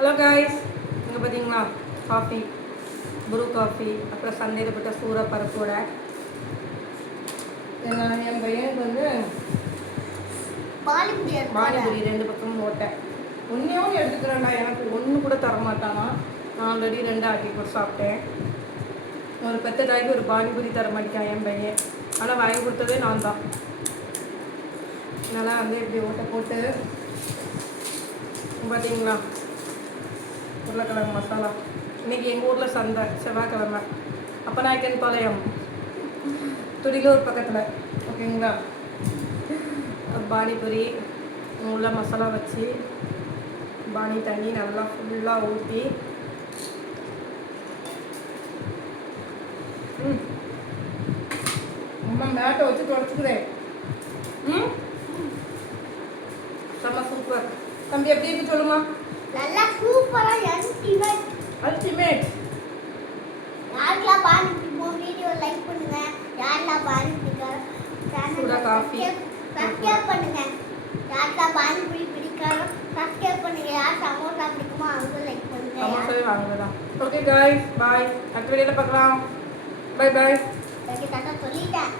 Hello guys, இங்கே பார்த்தீங்களா coffee, Bru coffee, அப்புறம் சந்தையில் போட்ட சூற பருப்போட என் பையனுக்கு வந்து பானிபூரி 2 பக்கமும் ஓட்டை. ஒன்றையும் எடுத்துக்கிறேன்டா, எனக்கு ஒன்று கூட தரமாட்டானா. நான் ஆல்ரெடி 2 ஆக்கி போட்டு சாப்பிட்டேன். ஒரு 10 தாய்க்கு ஒரு பானிபூரி தர மாட்டேன் என் பையன். ஆனால் வாங்கி கொடுத்ததே நான் தான். அதனால் வந்து இப்படி ஓட்டை போட்டு பார்த்தீங்களா உருளைக்கிழங்கு மசாலா. இன்றைக்கி எங்கள் ஊரில் சந்தை, செவ்வாய்க்கிழமை, அப்பநாயக்கன் பாளையம், துடிலூர் பக்கத்தில். ஓகேங்களா, பானிபூரி உள்ள மசாலா வச்சு பானி தண்ணி நல்லா ஃபுல்லாக ஊற்றி அம்மா மேட்டை வச்சு தொடச்சிக்கிறேன். செம்ம சூப்பர். தம்பி எப்படி இருக்கு சொல்லுமா? நல்லா சூப்பரா அல்டிமேட். அல்டிமேட். யாரெல்லாம் பானிபூரி வீடியோ லைக் பண்ணுங்க. யாரெல்லாம் பானிபூரி சூடா காஃபி சப்ஸ்கிரைப் பண்ணுங்க. யாரெல்லாம் பானிபூரி பிடிக்காதோ சப்ஸ்கிரைப் பண்ணுங்க. யார் சமோசா பிடிக்குமோ அவங்க லைக் பண்ணுங்க. சமோசாவே வாங்குறதா. ஓகே गाइस, பாய். அடுத்த வீடியோல பார்க்கலாம். By by. டாடா சொல்லிட்டேன்.